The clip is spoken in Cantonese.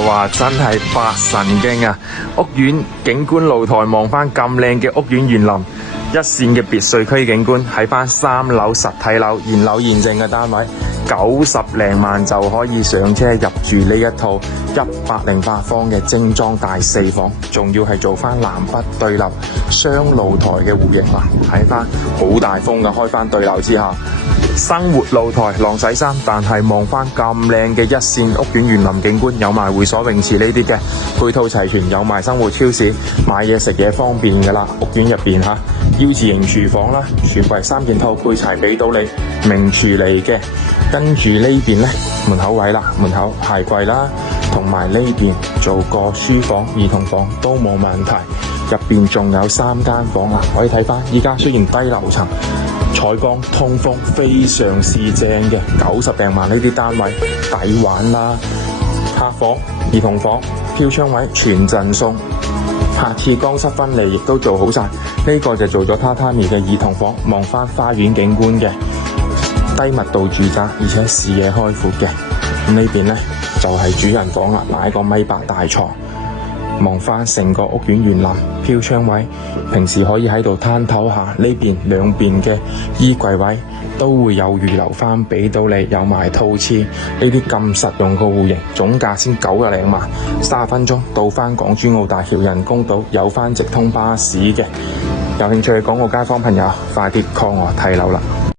哇！真係百神經啊！屋苑景觀露台望翻咁靚嘅屋苑園林，一線嘅別墅區景觀，喺翻3樓實體樓現樓現證嘅單位，90零萬就可以上車入住呢一套108方嘅精裝大4房，仲要係做翻南北對立雙露台嘅戶型啦，睇翻好大風嘅，開翻對流之下。生活露台晾洗衫，但係望翻咁靚嘅一線屋苑園林景觀，有埋會所泳池呢啲嘅配套齊全，有埋生活超市，買嘢食嘢方便噶啦。屋苑入邊吓，U 字型廚房啦，廚櫃3件套配齊俾到你，名廚嚟嘅。跟住呢邊呢，門口位啦，門口鞋櫃啦，同埋呢邊做個書房、兒童房都冇問題。入邊仲有3間房啊，可以睇翻。依家雖然低樓層，採光通風非常是正嘅，90零萬呢啲單位抵玩啦。客房、兒童房、飄窗位全贈送，下次乾濕分離亦都做好晒。呢個就做咗榻榻米嘅兒童房，望翻花園景觀嘅低密度住宅，而且視野開闊嘅。咁呢邊呢，就係主人房啦，拿一個1.8米大床，望翻成個屋苑園林，飄窗位，平時可以喺度攤頭下。呢邊兩邊嘅衣櫃位都會有預留翻俾到你，有埋套廁。呢啲咁實用嘅戶型，總價先90零萬，30分鐘到翻港珠澳大橋人工島，有翻直通巴士嘅。有興趣嘅港澳街坊朋友，快啲 call 我睇樓啦！